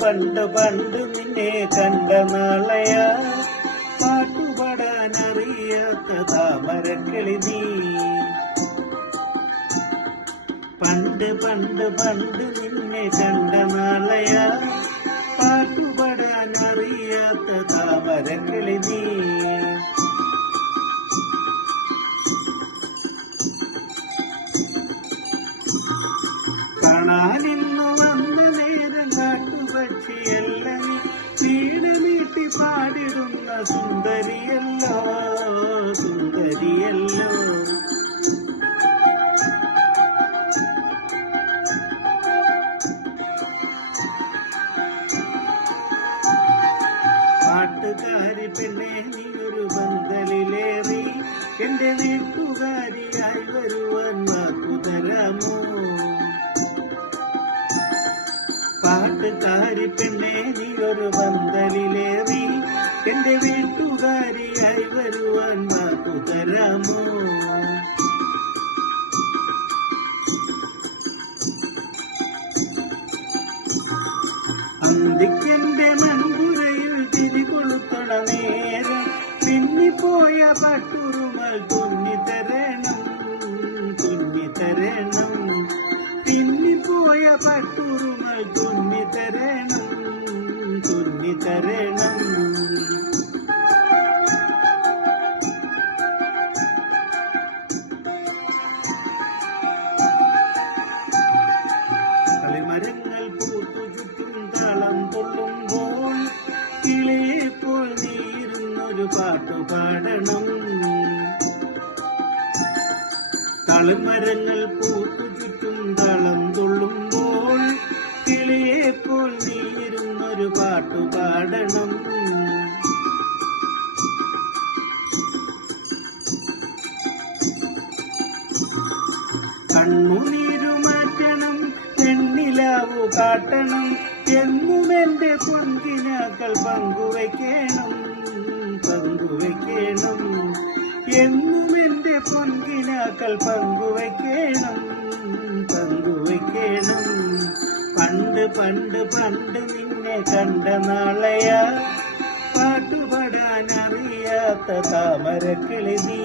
പണ്ട് പണ്ട് നിന്നെ കണ്ട നാളയാ പാട്ടുപാടാനറിയാത്ത താമരക്കിളി നീ. പണ്ട് പണ്ട് പണ്ട് നിന്നെ കണ്ട നാളയാ പാട്ടുപാടാനറിയാത്ത താമരക്കിളി നീ. കാണാനിന്നു വന്ന നേരം കാട്ടുപക്ഷിയല്ല നീ, വീട് നീട്ടി പാടിടുന്ന സുന്ദരിയല്ലോ സുന്ദരിയല്ലോ. പാട്ടുകാരി പെണ്ണെ നീ ഒരു പന്തലിലേറി എന്റെ വീട്ടുകാരിയായി വരുവാൻ വാക്കുതരാമോ. പാട്ടുകാരി പെണ്ണെ നീ ഒരു പന്തലിലേറി എന്റെ വീട്ടുകാരിയായി വരുവാൻ വാക്കുതരാമോ. അന്തിക്കെന്റെ മൺപുരയിൽ തിരികൊളുത്തണ നേരം പിന്നിപ്പോയ പട്ടുറുമൽ തുന്നിത്തരണം തുന്നിത്തരണം. പിന്നിപ്പോയ പട്ടുറുമൽ തുന്നിത്തരണം തുന്നിത്തരണം. കളിമരങ്ങൾ പൂത്തു ചുറ്റും താളം കൊള്ളുമ്പോൾ കിളിയെപ്പോൾ നീരുന്നൊരു പാട്ടു പാടണം. കളിമരങ്ങൾ പൂത്തു ചുറ്റും താളം തുള്ളുമ്പോൾ കിളിയെപ്പോൾ നീരുന്നൊരു പാട്ടു പാടണം. കണ്ണുനീരു മാറ്റണം പെണ്ണിലാവു കാട്ടണം എന്നും എന്റെ പൊൻകിനാക്കൾ പങ്കുവയ്ക്കണം പങ്കുവയ്ക്കണം. എന്നും എന്റെ പൊൻകിനാക്കൾ പങ്കുവയ്ക്കണം പങ്കുവയ്ക്കണം. പണ്ട് പണ്ട് പണ്ട് നിന്നെ കണ്ട നാളയാ പാട്ടുപാടാനറിയാത്ത താമരക്കിളി നീ.